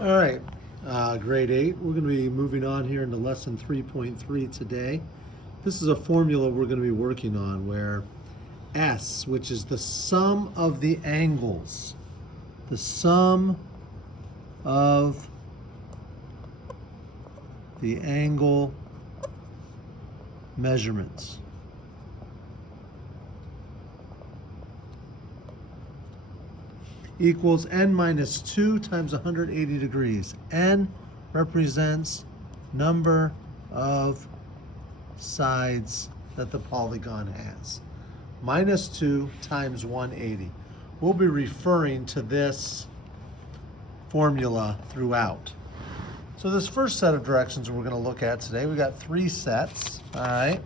All right, grade 8. We're going to be moving on here into lesson 3.3 today. This is a formula we're going to be working on where S, which is the sum of the angles, the sum of the angle measurements. Equals n minus 2 times 180 degrees. N represents number of sides that the polygon has. Minus 2 times 180. We'll be referring to this formula throughout. So this first set of directions we're going to look at today, we got 3 sets, all right?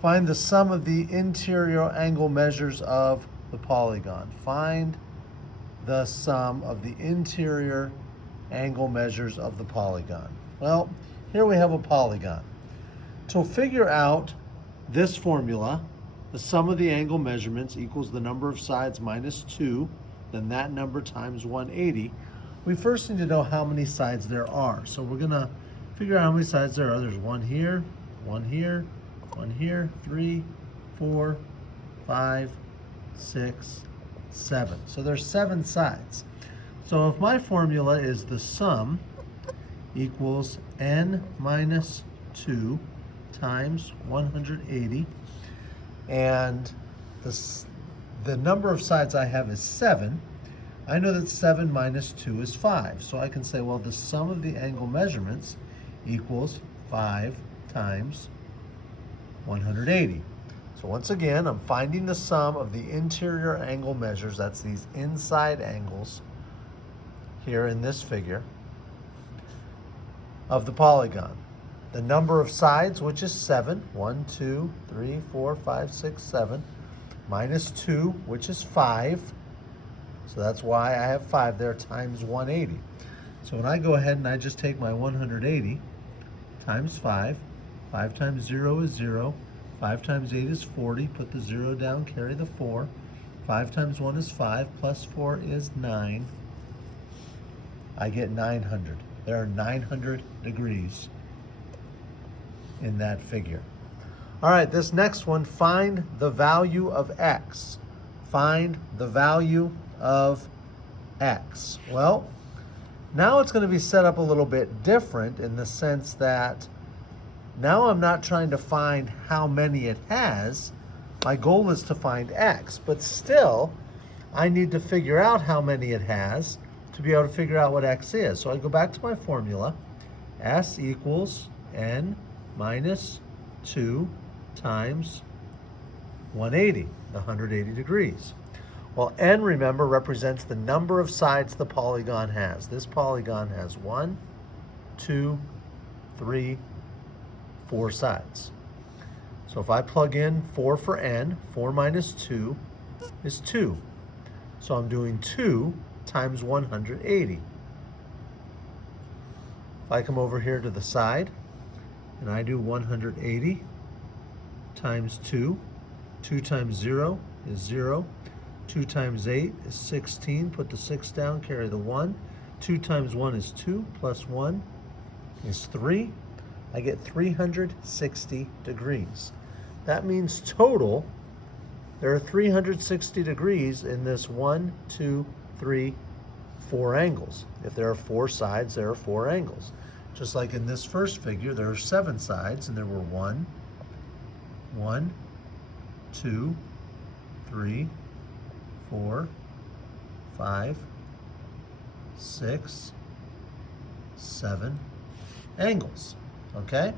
Find the sum of the interior angle measures of the polygon. Find the sum of the interior angle measures of the polygon. Well, here we have a polygon. To figure out this formula, the sum of the angle measurements equals the number of sides minus 2, then that number times 180. We first need to know how many sides there are. So we're going to figure out how many sides there are. There's one here, one here, one here, 3, 4, 5, 6, 7. So there's 7 sides. So if my formula is the sum equals n minus 2 times 180, and the number of sides I have is 7, I know that 7 minus 2 is 5. So I can say, well, the sum of the angle measurements equals 5 times 180. So once again, I'm finding the sum of the interior angle measures, that's these inside angles here in this figure, of the polygon. The number of sides, which is 7, 1, 2, 3, 4, 5, 6, 7, minus 2, which is 5. So that's why I have 5 there, times 180. So when I go ahead and I just take my 180 times 5, 5 times 0 is 0, 5 times 8 is 40, put the 0 down, carry the 4. 5 times 1 is 5, plus 4 is 9. I get 900. There are 900 degrees in that figure. All right, this next one, find the value of x. Find the value of x. Well, now it's going to be set up a little bit different in the sense that now I'm not trying to find how many it has. My goal is to find x, but still I need to figure out how many it has to be able to figure out what x is. So I go back to my formula. S equals n minus 2 times 180, the 180 degrees. Well, n, remember, represents the number of sides the polygon has. This polygon has 1, 2, 3, 4 sides. So if I plug in 4 for n, 4 minus 2 is 2. So I'm doing 2 times 180. If I come over here to the side and I do 180 times 2, 2 times 0 is 0. 2 times 8 is 16. Put the 6 down, carry the 1. 2 times 1 is 2, plus 1 is 3. I get 360 degrees. That means total, there are 360 degrees in this 1, 2, 3, 4 angles. If there are 4 sides, there are 4 angles. Just like in this first figure, there are 7 sides, and there were 1, 2, 3, 4, 5, 6, 7 angles. Okay?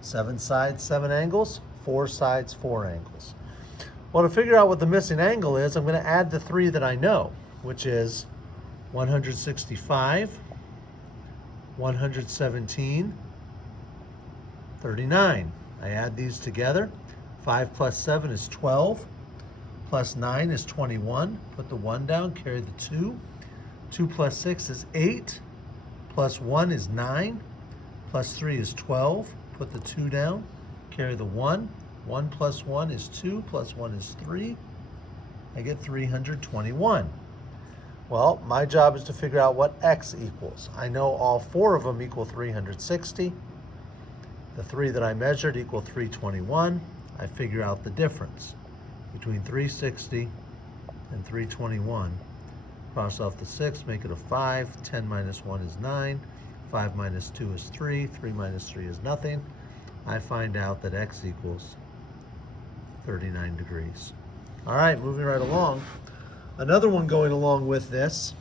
7 sides, 7 angles, 4 sides, 4 angles. Well, to figure out what the missing angle is, I'm going to add the 3 that I know, which is 165, 117, 39. I add these together. 5 plus 7 is 12, plus 9 is 21. Put the 1 down, carry the 2. 2 plus 6 is 8, plus 1 is 9, plus 3 is 12. Put the 2 down, carry the 1. 1 plus 1 is 2, plus 1 is 3. I get 321. Well, my job is to figure out what x equals. I know all four of them equal 360. The three that I measured equal 321. I figure out the difference between 360 and 321. Cross off the 6, make it a 5. 10 minus 1 is 9. 5 minus 2 is 3. 3 minus 3 is nothing. I find out that x equals 39 degrees. All right, moving right along. Another one going along with this.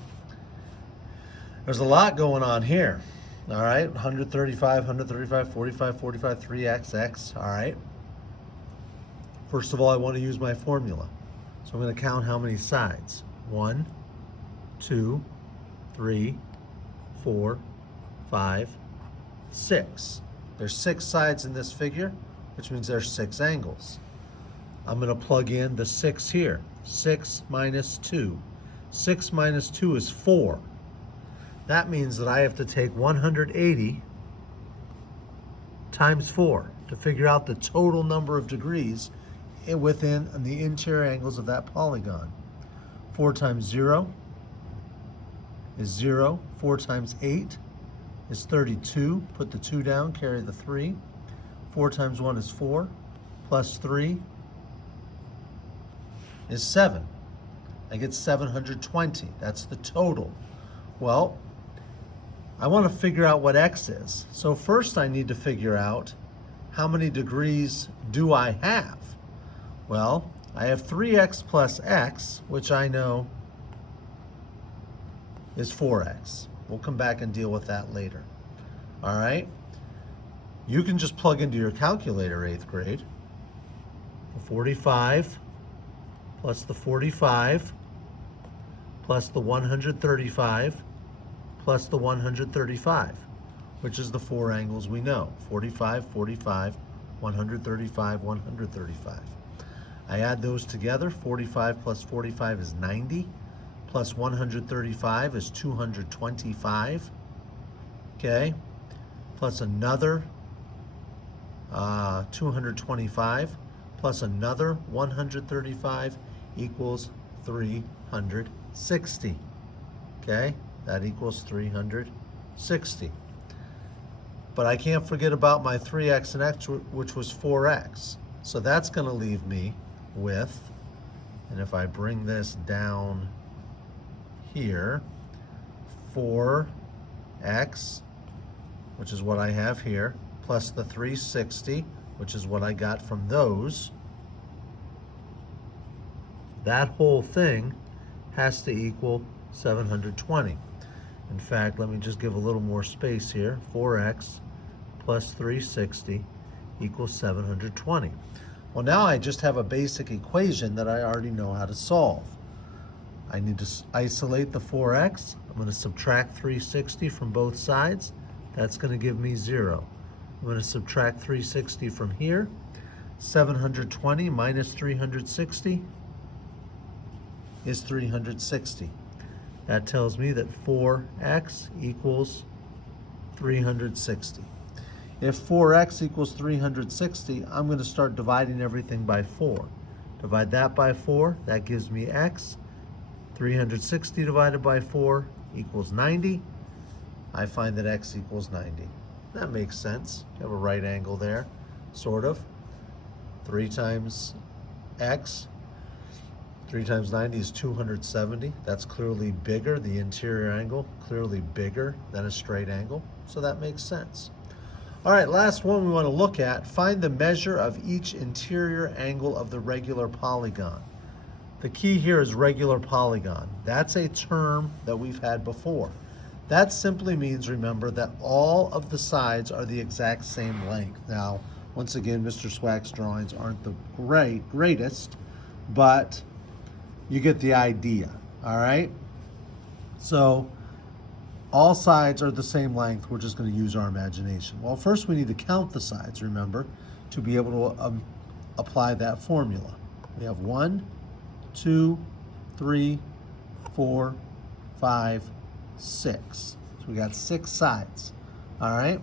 There's a lot going on here. All right, 135, 135, 45, 45, 3x, x. All right. First of all, I want to use my formula. So I'm going to count how many sides. 1, 2, 3, 4, 5, 6. There's 6 sides in this figure, which means there's 6 angles. I'm going to plug in the 6 here. 6 minus 2. 6 minus 2 is 4. That means that I have to take 180 times 4 to figure out the total number of degrees within the interior angles of that polygon. 4 times 0 is 0. 4 times 8 is 32. Put the 2 down, carry the 3. 4 times 1 is 4, plus 3 is 7. I get 720. That's the total. Well, I want to figure out what x is. So first I need to figure out how many degrees do I have? Well, I have 3x plus x, which I know is 4x. We'll come back and deal with that later. All right? You can just plug into your calculator, 8th grade. 45 plus the 45 plus the 135 plus the 135, which is the 4 angles we know. 45, 45, 135, 135. I add those together. 45 plus 45 is 90, plus 135 is 225, okay? Plus another 225, plus another 135 equals 360, okay? That equals 360. But I can't forget about my 3x and x, which was 4x. So that's going to leave me with, and if I bring this down here, 4x, which is what I have here, plus the 360, which is what I got from those. That whole thing has to equal 720. In fact, let me just give a little more space here. 4x plus 360 equals 720. Well, now I just have a basic equation that I already know how to solve. I need to isolate the 4x. I'm going to subtract 360 from both sides. That's going to give me 0. I'm going to subtract 360 from here. 720 minus 360 is 360. That tells me that 4x equals 360. If 4x equals 360, I'm going to start dividing everything by 4. Divide that by 4, that gives me x. 360 divided by 4 equals 90. I find that x equals 90. That makes sense. You have a right angle there, sort of. 3 times x. 3 times 90 is 270. That's clearly bigger, the interior angle, clearly bigger than a straight angle. So that makes sense. All right, last one we want to look at. Find the measure of each interior angle of the regular polygon. The key here is regular polygon. That's a term that we've had before. That simply means, remember, that all of the sides are the exact same length. Now, once again, Mr. Swack's drawings aren't the greatest, but you get the idea, all right? So all sides are the same length. We're just going to use our imagination. Well, first we need to count the sides, remember, to be able to apply that formula. We have 1, 2, 3, 4, 5, 6. So we got 6 sides, all right?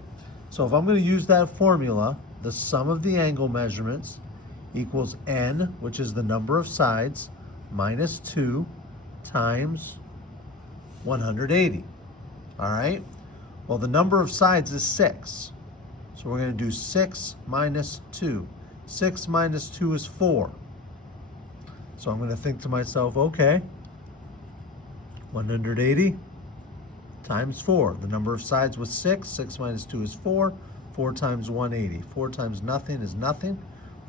So if I'm going to use that formula, the sum of the angle measurements equals n, which is the number of sides, minus 2 times 180. All right? Well, the number of sides is 6. So we're going to do 6 minus 2. 6 minus 2 is 4. So I'm going to think to myself, okay, 180 times 4. The number of sides was 6. 6 minus 2 is 4. 4 times 180. 4 times nothing is nothing.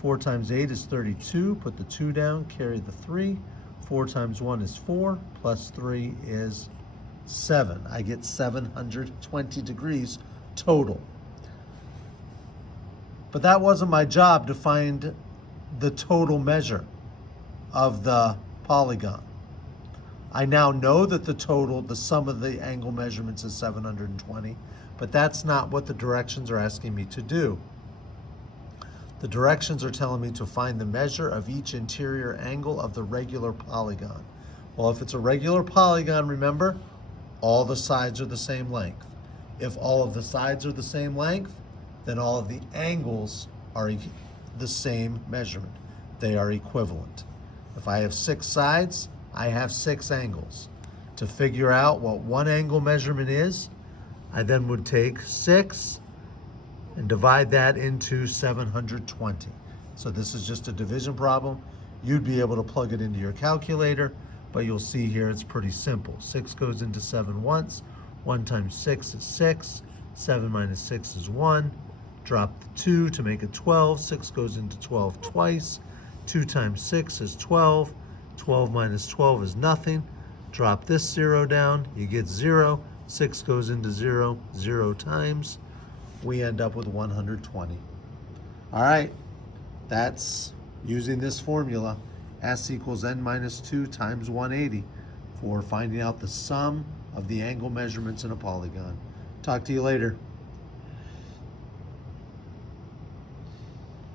4 times 8 is 32. Put the 2 down, carry the 3. 4 times 1 is 4, plus 3 is 7. I get 720 degrees total. But that wasn't my job to find the total measure of the polygon. I now know that the sum of the angle measurements is 720, but that's not what the directions are asking me to do. The directions are telling me to find the measure of each interior angle of the regular polygon. Well, if it's a regular polygon, remember, all the sides are the same length. If all of the sides are the same length, then all of the angles are the same measurement. They are equivalent. If I have 6 sides, I have 6 angles. To figure out what one angle measurement is, I then would take 6 and divide that into 720. So this is just a division problem. You'd be able to plug it into your calculator, but you'll see here it's pretty simple. 6 goes into 7 once. 1 times 6 is 6. 7 minus 6 is 1. Drop the 2 to make it 12. 6 goes into 12 twice. 2 times 6 is 12. 12 minus 12 is nothing. Drop this 0 down, you get 0. 6 goes into 0, 0 times. We end up with 120. All right, that's using this formula, S equals n minus 2 times 180 for finding out the sum of the angle measurements in a polygon. Talk to you later.